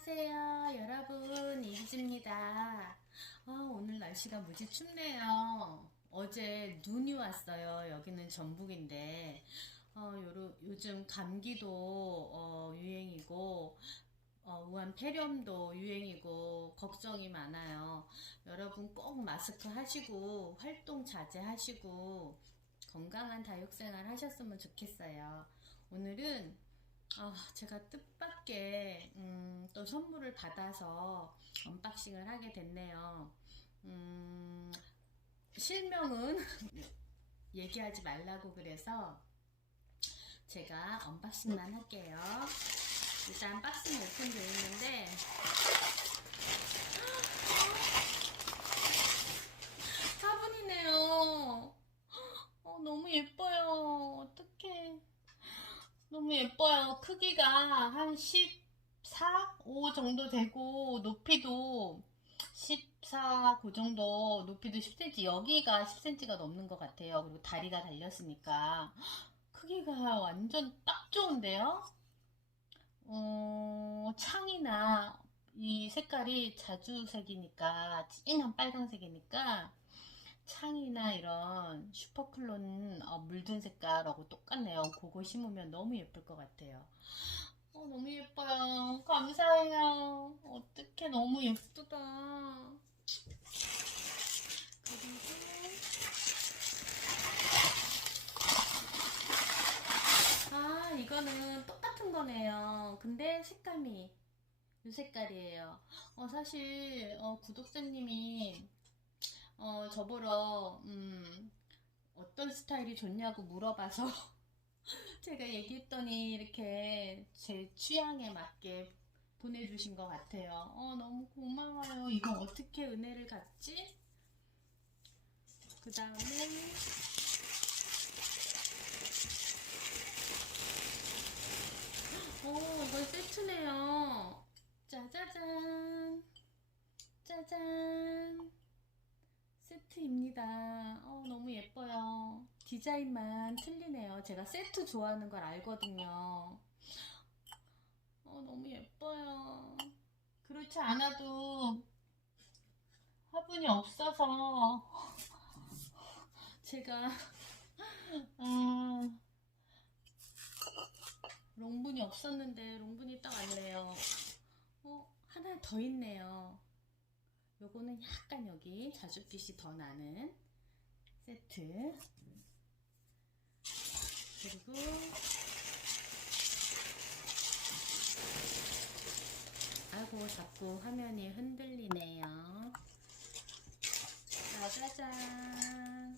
안녕하세요, 여러분. 이기주입니다. 아, 오늘 날씨가 무지 춥네요. 어제 눈이 왔어요. 여기는 전북인데, 어, 요러, 요즘 감기도 어, 유행이고, 어, 우한 폐렴도 유행이고, 걱정이 많아요. 여러분 꼭 마스크 하시고, 활동 자제하시고, 건강한 다육생활 하셨으면 좋겠어요. 오늘은 아, 제가 뜻밖의 음, 또 선물을 받아서 언박싱을 하게 됐네요. 음, 실명은 얘기하지 말라고 그래서 제가 언박싱만 할게요. 일단 박스는 오픈되어 있는데 화분이네요. 어, 너무 예뻐요. 어떡해. 너무 예뻐요. 크기가 한 14, 5 정도 되고 높이도 14, 그 정도 높이도 10cm 여기가 10cm가 넘는 것 같아요. 그리고 다리가 달렸으니까 크기가 완전 딱 좋은데요. 어, 창이나 이 색깔이 자주색이니까 진한 빨간색이니까 창이나 이런 슈퍼클론 어, 물든 색깔하고 똑같네요. 그거 심으면 너무 예쁠 것 같아요. 어, 너무 예뻐요. 감사해요. 어떡해, 너무 예쁘다. 그리고, 아, 이거는 똑같은 거네요. 근데 색감이 이 색깔이에요. 어, 사실, 어, 구독자님이 어, 저보러, 음, 어떤 스타일이 좋냐고 물어봐서 제가 얘기했더니 이렇게 제 취향에 맞게 보내주신 것 같아요. 어, 너무 고마워요. 이거 어떻게 은혜를 갚지? 그 다음에, 오, 이건 세트네요. 짜자잔. 짜잔. 세트입니다. 어, 너무 예뻐요. 디자인만 틀리네요. 제가 세트 좋아하는 걸 알거든요. 어, 너무 예뻐요. 그렇지 않아도 화분이 없어서 제가 아, 롱분이 없었는데 롱분이 딱 왔네요. 어, 하나 더 있네요. 요거는 약간 여기 자주빛이 더 나는 세트. 그리고 아이고 자꾸 화면이 흔들리네요. 짜자잔.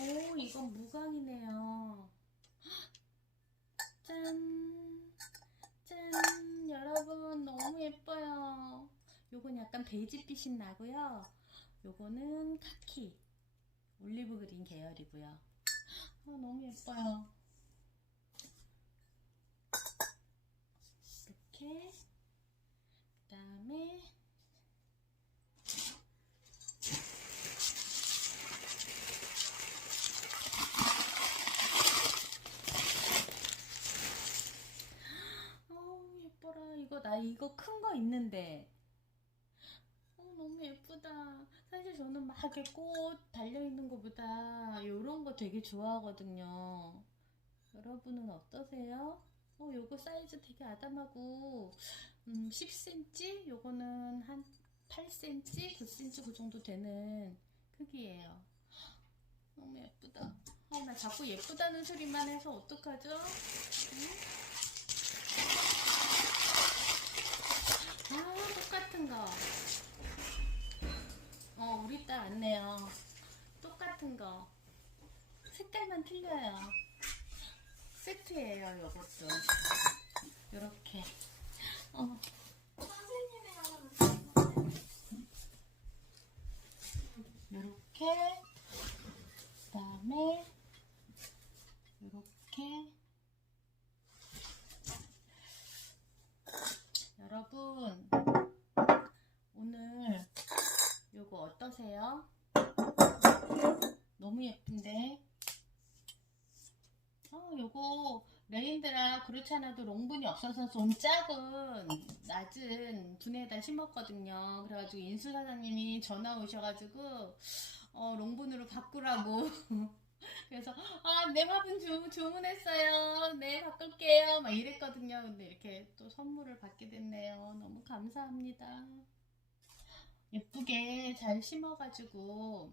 오 이건 무광이네요. 짠. 짠. 여러분 너무 예뻐요. 요건 약간 베이지빛이 나고요. 요거는 카키, 올리브 그린 계열이고요. 아, 너무 예뻐요. 이렇게 그 다음에 어우 예뻐라 이거 나 이거 큰 거 있는데 어, 너무 예쁘다. 사실 저는 막 이렇게 꽃 달려있는 것보다 이런 거 되게 좋아하거든요. 여러분은 어떠세요? 어, 요거 사이즈 되게 아담하고, 음, 10cm? 요거는 한 8cm? 9cm 그 정도 되는 크기예요. 너무 예쁘다. 어, 나 자꾸 예쁘다는 소리만 해서 어떡하죠? 응? 아, 똑같은 거. 어, 우리 딸 왔네요. 똑같은 거. 색깔만 틀려요. 세트예요, 요것도. 요렇게. 어, 요렇게. 그 다음에, 요렇게. 여러분, 오늘 요거 어떠세요? 너무 예쁜데? 어, 요거 레인 지민들아 그렇지 않아도 롱분이 없어서 좀 작은 낮은 분에다 심었거든요. 그래가지고 인수 사장님이 전화 오셔가지고 어, 롱분으로 바꾸라고. 그래서 아내 화분 주, 주문했어요. 네 바꿀게요. 막 이랬거든요. 근데 이렇게 또 선물을 받게 됐네요. 너무 감사합니다. 예쁘게 잘 심어가지고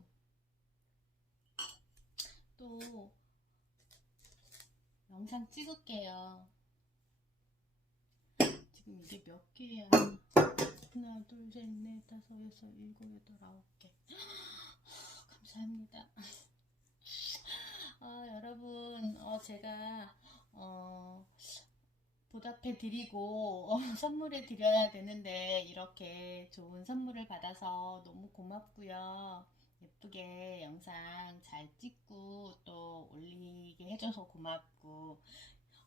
또 영상 찍을게요. 지금 이게 몇 개야? 하나, 둘, 셋, 넷, 다섯, 여섯, 일곱, 여덟, 아홉 개. 감사합니다. 아, 여러분, 어, 제가, 어, 보답해 드리고, 어, 선물해 드려야 되는데, 이렇게 좋은 선물을 받아서 너무 고맙고요. 예쁘게 영상 잘 찍고 또 올리게 해줘서 고맙고.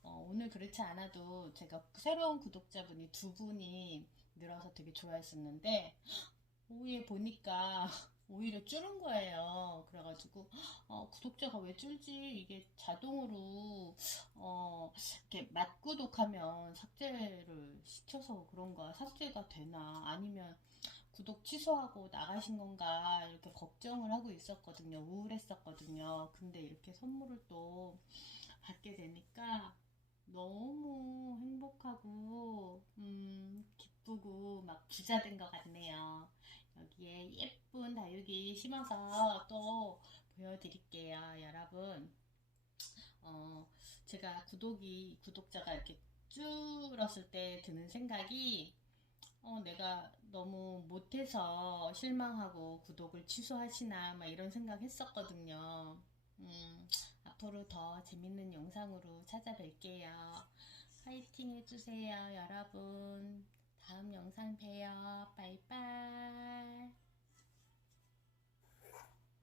어, 오늘 그렇지 않아도 제가 새로운 구독자분이 두 분이 늘어서 되게 좋아했었는데 오후에 보니까 오히려 줄은 거예요. 그래가지고 어, 구독자가 왜 줄지 이게 자동으로 어, 이렇게 맞구독하면 삭제를 시켜서 그런가 삭제가 되나? 아니면 구독 취소하고 나가신 건가 이렇게 걱정을 하고 있었거든요. 우울했었거든요. 근데 이렇게 선물을 또 받게 되니까 너무 행복하고 음, 기쁘고 막 부자 된 것 같네요. 여기에 예쁜 다육이 심어서 또 보여드릴게요, 여러분. 어, 제가 구독이 구독자가 이렇게 줄었을 때 드는 생각이 어, 내가 너무 못해서 실망하고 구독을 취소하시나 막 이런 생각 했었거든요. 음, 앞으로 더 재밌는 영상으로 찾아뵐게요. 화이팅 해주세요, 여러분. 다음 영상 봬요. 빠이빠이.